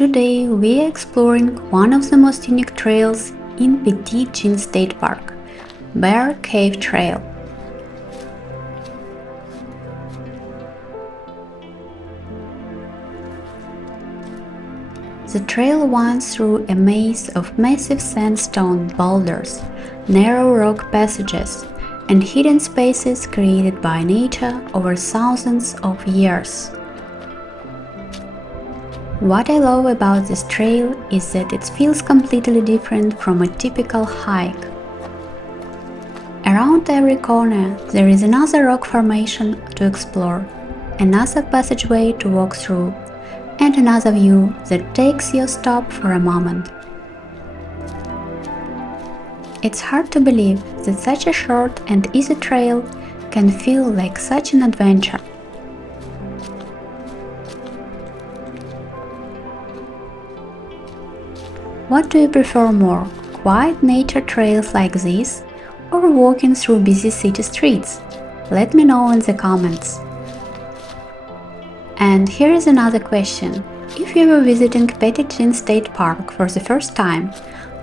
Today we are exploring one of the most unique trails in Petit Jean State Park, Bear Cave Trail. The trail winds through a maze of massive sandstone boulders, narrow rock passages, and hidden spaces created by nature over thousands of years. What I love about this trail is that it feels completely different from a typical hike. Around every corner there is another rock formation to explore, another passageway to walk through, and another view that takes your stop for a moment. It's hard to believe that such a short and easy trail can feel like such an adventure. What do you prefer more, quiet nature trails like this, or walking through busy city streets? Let me know in the comments. And here is another question. If you were visiting Petit Jean State Park for the first time,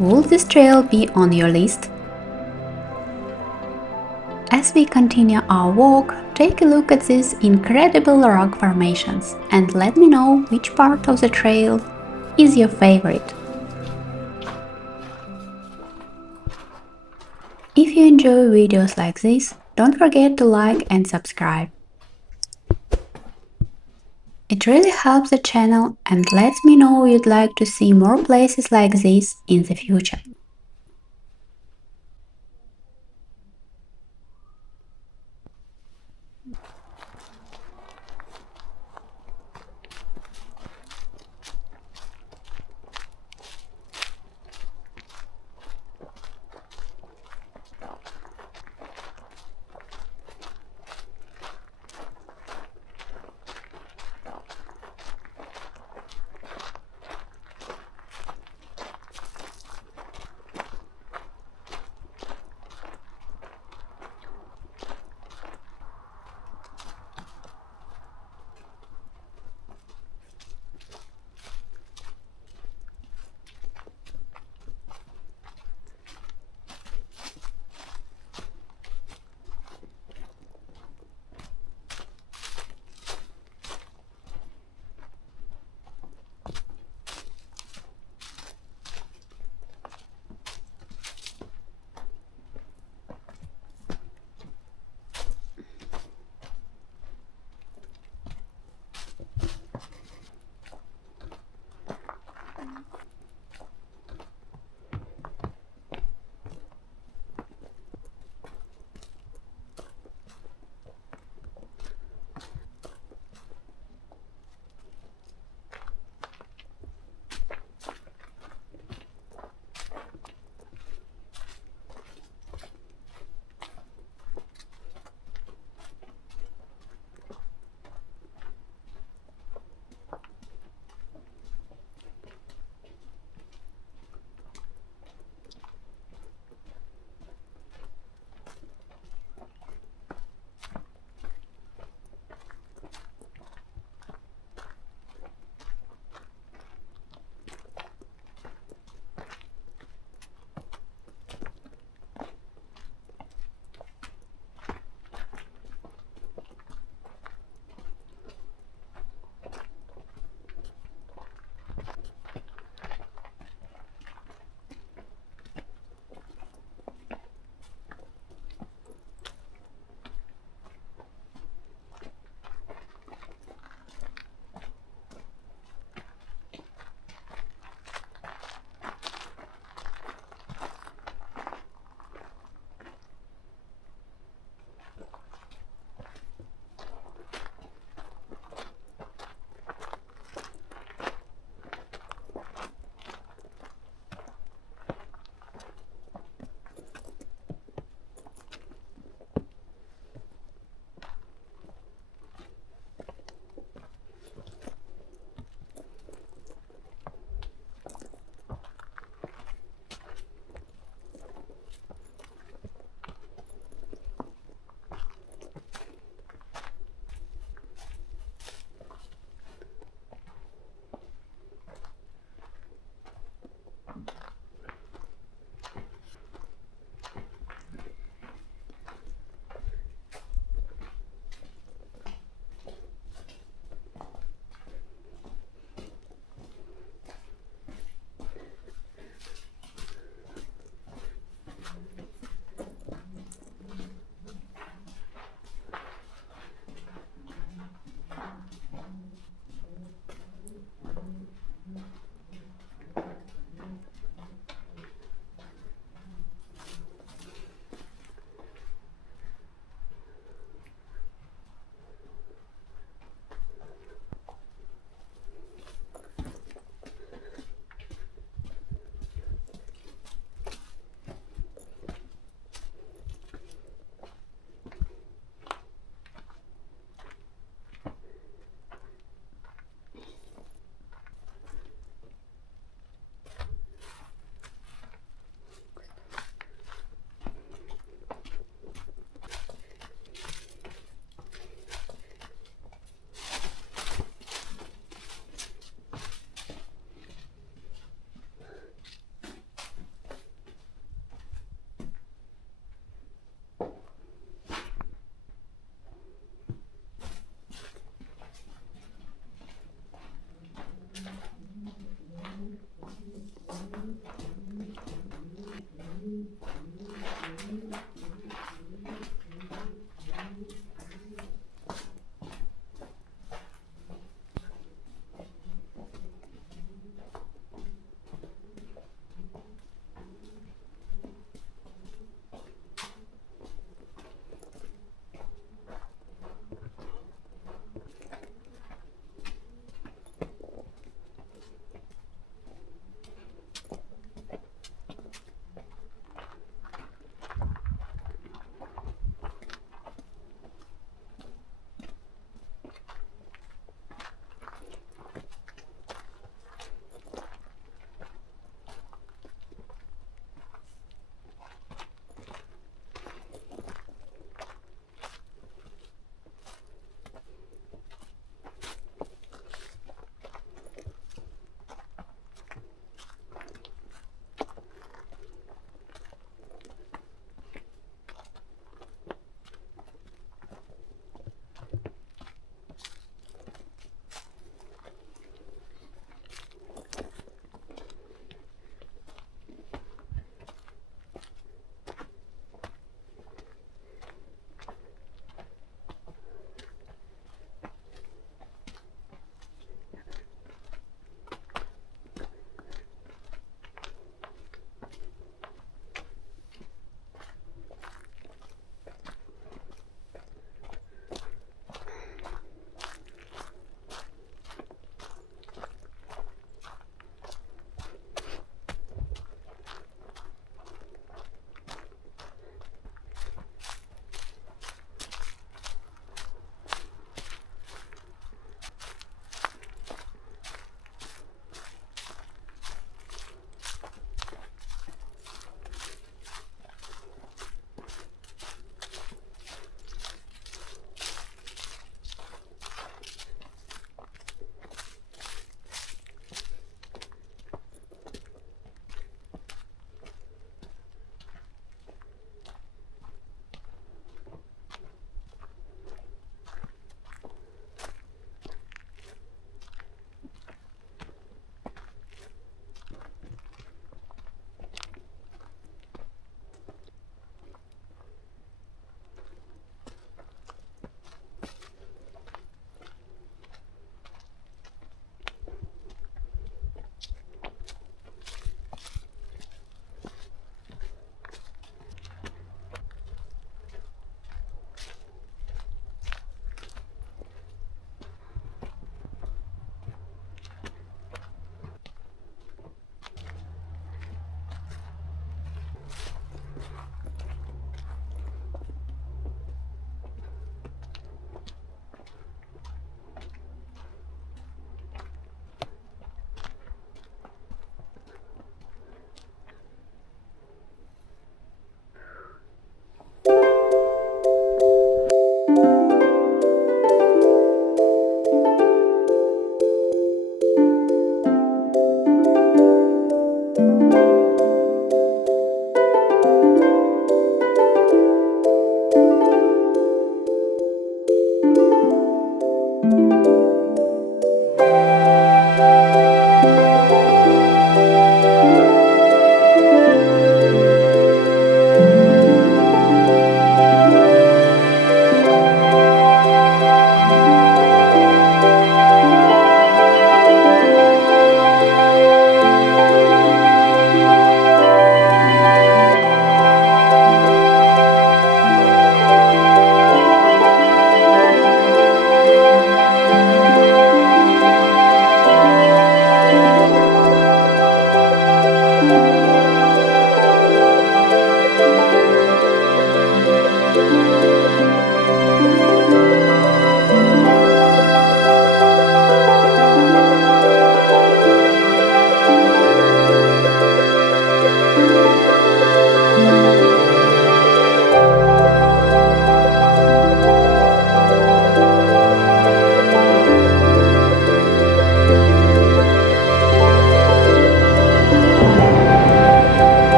would this trail be on your list? As we continue our walk, take a look at these incredible rock formations and let me know which part of the trail is your favorite. If you enjoy videos like this, don't forget to like and subscribe. It really helps the channel and lets me know you'd like to see more places like this in the future.